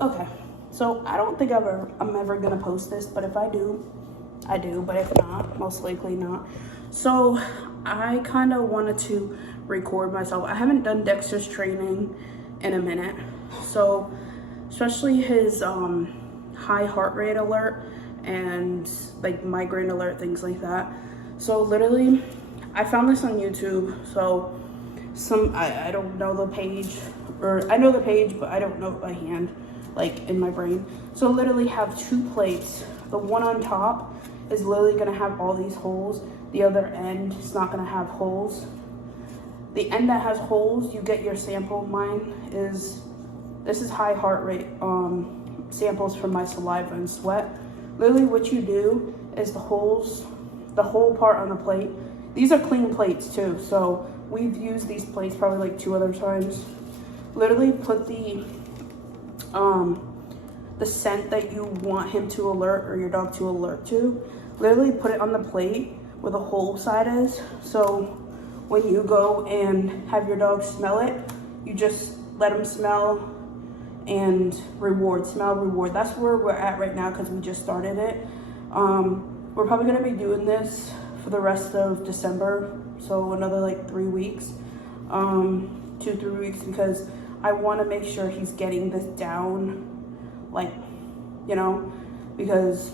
Okay, so I don't think I'm ever gonna post this, but if I do, I do, but if not, most likely not. So I kind of wanted to record myself. I haven't done Dexter's training in a minute, so especially his high heart rate alert and like migraine alert, things like that. So literally I found this on YouTube. So I don't know the page, or I know the page, but I don't know it by hand, like in my brain. So literally have 2 plates. The one on top is literally gonna have all these holes. The other end is not gonna have holes. The end that has holes, you get your sample. This is high heart rate samples from my saliva and sweat. Literally what you do is the whole part on the plate. These are clean plates too, so we've used these plates probably like 2 other times. Literally put the scent that you want him to alert or your dog to alert to. Literally put it on the plate where the hole side is. So when you go and have your dog smell it, you just let him smell and reward, smell, reward. That's where we're at right now because we just started it. We're probably gonna be doing this for the rest of December, so another like 3 weeks, 2-3 weeks, because I want to make sure he's getting this down, like, because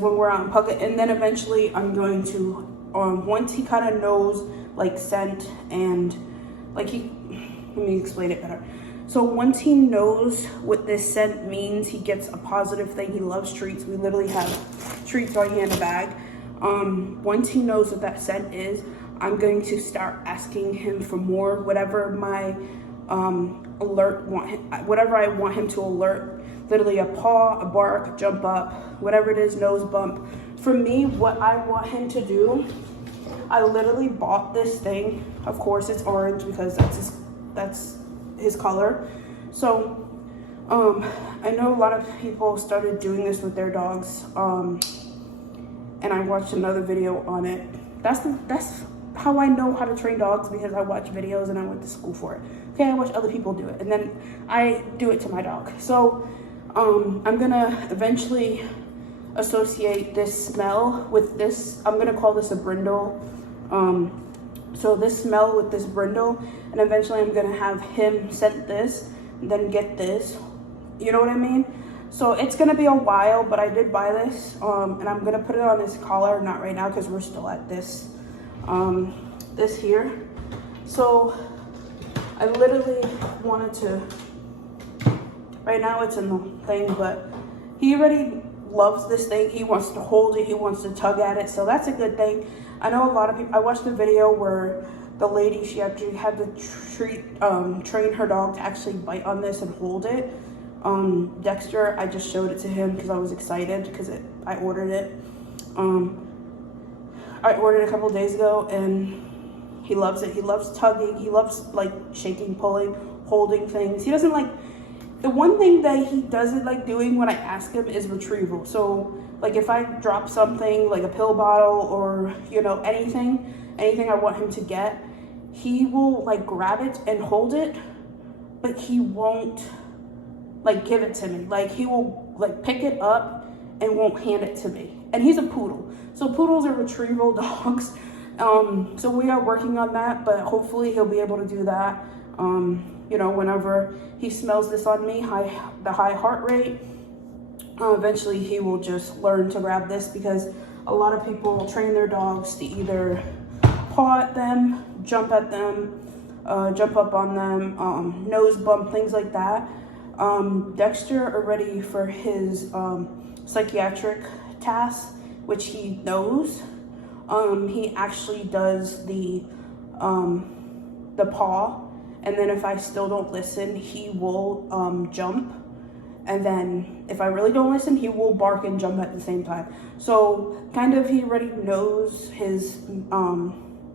when we're out in public, and then eventually I'm going to once he kind of knows like scent and like let me explain it better. So once he knows what this scent means, he gets a positive thing. He loves treats. We literally have treats right here in the bag. Once he knows what that scent is, I'm going to start asking him for more, whatever my whatever I want him to alert. Literally a paw, a bark, a jump up, whatever it is, nose bump. For me, what I want him to do, I literally bought this thing. Of course it's orange because that's his color. So I know a lot of people started doing this with their dogs, and I watched another video on it. That's how I know how to train dogs, because I watch videos and I went to school for it. Okay, I watch other people do it and then I do it to my dog. So I'm gonna eventually associate this smell with this. I'm gonna call this a brindle. So this smell with this brindle, and eventually I'm gonna have him scent this, then get this. You know what I mean? So it's gonna be a while, but I did buy this, and I'm gonna put it on his collar. Not right now because we're still at this here. So I literally wanted to. Right now it's in the thing, but he already loves this thing. He wants to hold it. He wants to tug at it. So that's a good thing. I know a lot of people. I watched the video where the lady, she actually had to train her dog to actually bite on this and hold it. Dexter, I just showed it to him because I was excited because I ordered it. I ordered it a couple of days ago and he loves it. He loves tugging. He loves like shaking, pulling, holding things. He doesn't like, the one thing that he doesn't like doing when I ask him is retrieval. So like if I drop something like a pill bottle or, anything I want him to get, he will like grab it and hold it, but he won't like give it to me. Like he will like pick it up and won't hand it to me. And he's a poodle. So poodles are retrieval dogs. So we are working on that, but hopefully he'll be able to do that. Whenever he smells this on me, the high heart rate, eventually he will just learn to grab this, because a lot of people train their dogs to either paw at them, jump at them, jump up on them, nose bump, things like that. Dexter already, for his psychiatric tasks, which he knows, he actually does the paw, and then if I still don't listen, he will jump, and then if I really don't listen, he will bark and jump at the same time. So kind of he already knows his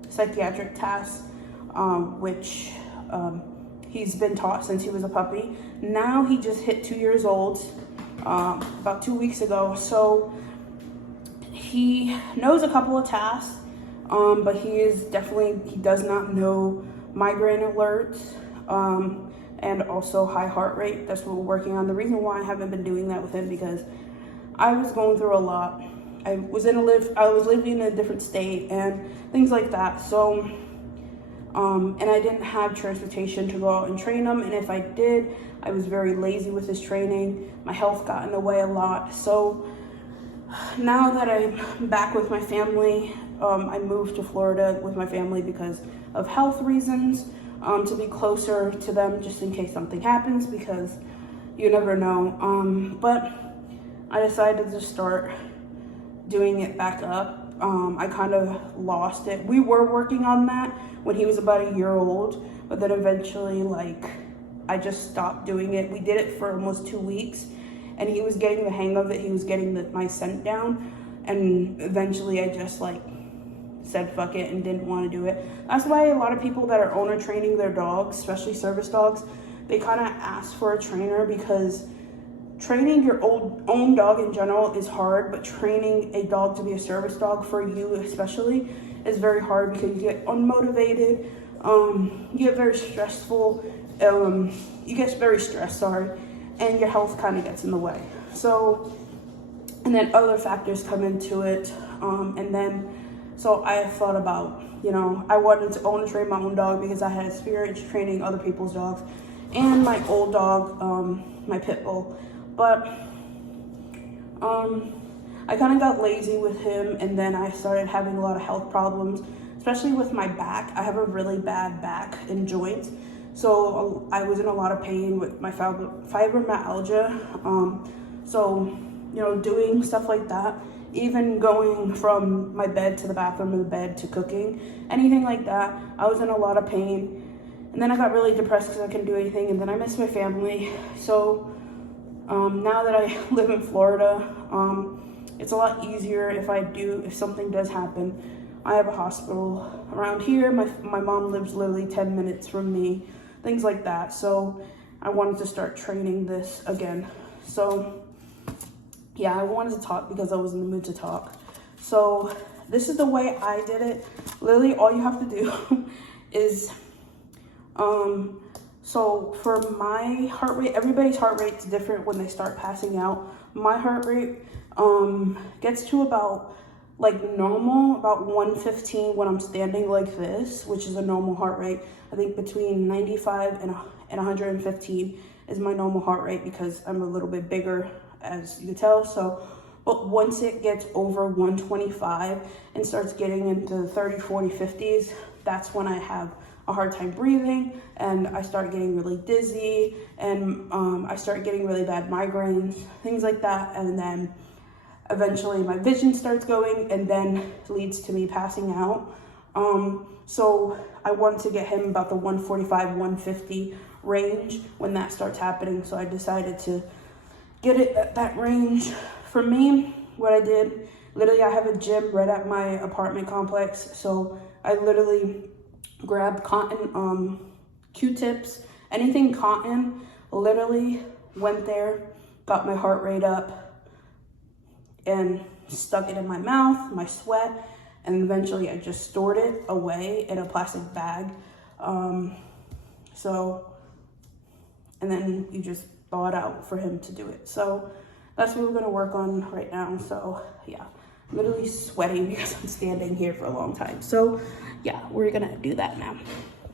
psychiatric tasks, which he's been taught since he was a puppy. Now he just hit 2 years old about 2 weeks ago, so he knows a couple of tasks, but he does not know migraine alerts, and also high heart rate. That's what we're working on. The reason why I haven't been doing that with him, because I was going through a lot. I was living in a different state and things like that. So, and I didn't have transportation to go out and train him. And if I did, I was very lazy with his training. My health got in the way a lot. So now that I'm back with my family, I moved to Florida with my family because of health reasons, to be closer to them just in case something happens, because you never know. But I decided to start doing it back up. I kind of lost it. We were working on that when he was about a year old, but then eventually, like, I just stopped doing it. We did it for almost 2 weeks, and he was getting the hang of it. He was getting my scent down, and eventually I just like said fuck it and didn't want to do it. That's why a lot of people that are owner training their dogs, especially service dogs, they kind of ask for a trainer, because training your own dog in general is hard, but training a dog to be a service dog for you especially is very hard, because you get unmotivated, you get very stressful, you get very stressed, and your health kind of gets in the way. So, and then other factors come into it, so I thought about, I wanted to own and train my own dog because I had experience training other people's dogs, and my old dog, my pit bull. But I kind of got lazy with him, and then I started having a lot of health problems, especially with my back. I have a really bad back and joints, so I was in a lot of pain with my fibromyalgia. So, doing stuff like that, even going from my bed to the bathroom and the bed to cooking, anything like that, I was in a lot of pain. And then I got really depressed because I couldn't do anything, and then I missed my family. So now that I live in Florida, it's a lot easier if something does happen. I have a hospital around here. My mom lives literally 10 minutes from me, things like that. So I wanted to start training this again. So yeah, I wanted to talk because I was in the mood to talk. So this is the way I did it. Literally all you have to do is, so for my heart rate, everybody's heart rate's different when they start passing out. My heart rate gets to about like normal, about 115 when I'm standing like this, which is a normal heart rate. I think between 95 and 115 is my normal heart rate, because I'm a little bit bigger, as you can tell. So, but once it gets over 125 and starts getting into the 30, 40, 50s, that's when I have a hard time breathing, and I start getting really dizzy, and I start getting really bad migraines, things like that. And then eventually my vision starts going, and then leads to me passing out. So I wanted to get him about the 145, 150 range when that starts happening. So I decided to get it at that range. For me, what I did, literally I have a gym right at my apartment complex. So I literally grabbed cotton, Q-tips, anything cotton, literally went there, got my heart rate up, and stuck it in my mouth, my sweat, and eventually I just stored it away in a plastic bag. And then you just thaw it out for him to do it. So that's what we're gonna work on right now. So yeah, I'm literally sweating because I'm standing here for a long time. So yeah, we're gonna do that now.